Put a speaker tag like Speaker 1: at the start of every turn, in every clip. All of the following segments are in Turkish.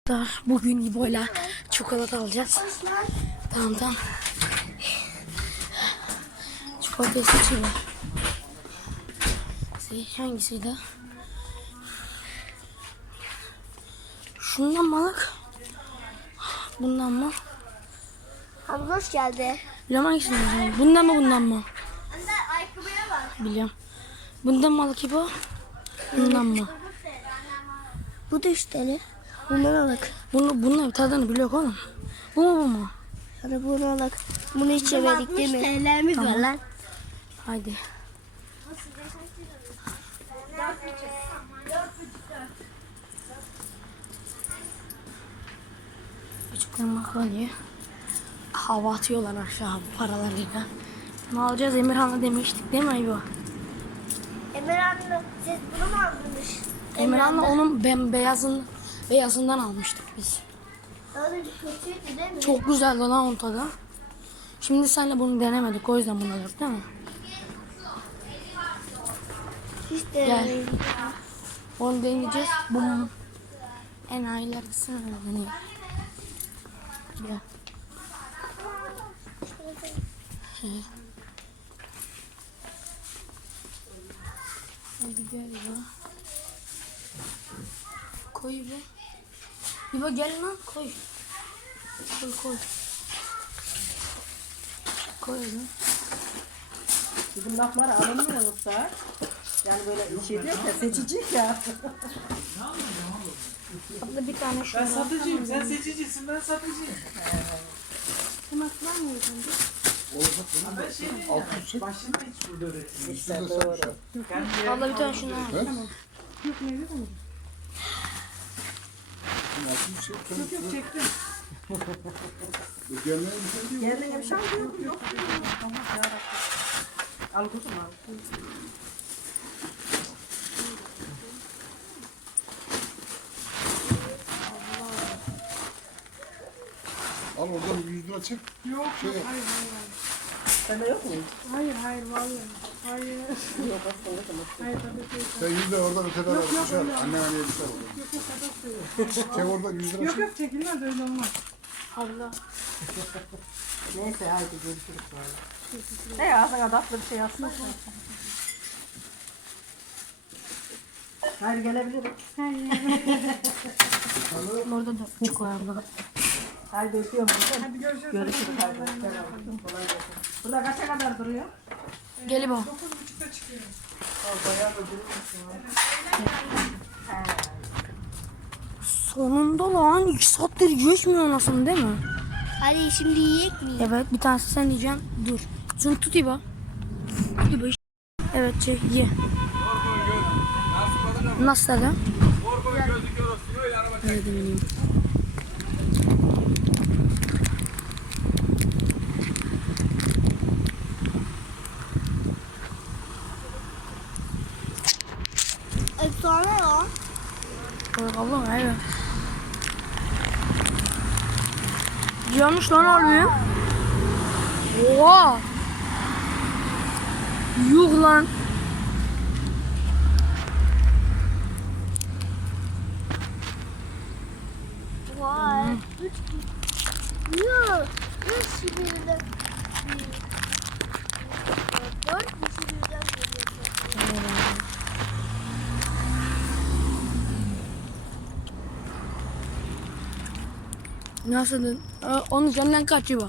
Speaker 1: Bugün İbo'yla çikolata alacağız. Tamam. Çikolatayı seçiyorum. Hangisiydi? Şundan mı alak? Bundan mı?
Speaker 2: Hamza hoş geldi.
Speaker 1: Biliyorum hangisini alacağım. Bundan mı bundan mı?
Speaker 2: Anne ayakkabıya bak.
Speaker 1: Biliyorum. Bundan mı alak İbo? Bundan mı?
Speaker 2: Bu da 3 tane. Bundan alak.
Speaker 1: Bunun tadını biliyor oğlum. Bu mu?
Speaker 2: Hadi bunu alak. Bunu hiç yemedik değil mi? 60 TL'miz var lan.
Speaker 1: Haydi. Küçükler makarnayı hava atıyorlar aşağı paralarıyla. Ne alacağız Emirhan'la demiştik değil mi İbo?
Speaker 2: Emirhan'la siz bunu mu aldınız?
Speaker 1: Emirhan'la onun beyazından almıştık biz.
Speaker 2: Öyle kötüydü değil mi?
Speaker 1: Çok güzeldi lan onun tadı. Şimdi seninle bunu denemedik, o yüzden bunu alıyoruz değil mi?
Speaker 2: Hiç
Speaker 1: Gel.
Speaker 2: denemedim.
Speaker 1: Onu deneyeceğiz. Bu enayiler gitsin öyle deneyelim. Gel. Hadi gel ya. Koy be. İbo gel lan koy. Koy. Koy lan.
Speaker 3: Bizim laflar alınmıyor yoksa. Yani böyle şey diyor ya, seçici ya.
Speaker 1: Abla bir tane şu.
Speaker 4: Ben satıcıyım, sen seçicisin, ben satıcıyım.
Speaker 1: Hemen var mı hocam?
Speaker 4: Ben şey diyeyim ya, başında hiç burada öğretim.
Speaker 3: İşte doğru.
Speaker 1: Abla bir tane şunu al. Tamam.
Speaker 4: Yok çektim.
Speaker 3: Kendine bir şey yok. Tamam ya. Al kuzum al.
Speaker 5: Al oradan 100 lira çek.
Speaker 4: Yok, hayır.
Speaker 3: Sende yok mu?
Speaker 4: Hayır, vallahi. Hayır.
Speaker 3: Yok aslında tamam.
Speaker 4: Hayır, tabii ki.
Speaker 5: Sen 100 lira oradan öteden al. Düşer. Anne anneye düşer oradan.
Speaker 4: Yok, tabii ki.
Speaker 5: Çek oradan 100 lira çek.
Speaker 4: Yok, çekilmez öyle olmaz.
Speaker 1: Abla.
Speaker 3: Neyse haydi görüşürüz sonra. Ne ya sana tatlı bir şey yapsın. Hayır gelebilirim.
Speaker 1: Orada da küçük var abla.
Speaker 3: Haydi öpüyorum.
Speaker 4: Hadi görüşürüz.
Speaker 3: Görüşürüz haydi. Kolay gelsin. Burada kaça kadar duruyor?
Speaker 1: Gel İbo.
Speaker 4: 9.30'da çıkıyorum.
Speaker 3: Bayağı da durmuş.
Speaker 1: Sonunda lan 2 saattir geçmiyor anasını değil mi?
Speaker 2: Hadi şimdi yiyecek miyiz?
Speaker 1: Evet bir tanesi sen diyeceksin. Dur. Şunu tut İbo. Tut İbo. Evet çek ye. Nasıl tadı? Evet eminim.
Speaker 2: Efsane ya.
Speaker 1: Bakalım evet. Yanlış lan harbi. Oha. Yuh lan.
Speaker 2: Vay. Yok. 3 kişi birden. 4 kişi birden geliyor.
Speaker 1: Nasıl? Onun senden kaç İbo?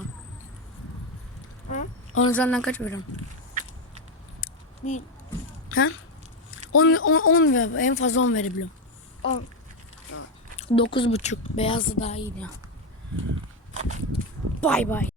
Speaker 1: Onun senden kaç veriyorum?
Speaker 2: 1.
Speaker 1: Ha? 10 ver. En fazla 10 verebiliyorum.
Speaker 2: 10.
Speaker 1: 9,5. Beyazı daha iyi ya. Bay bay.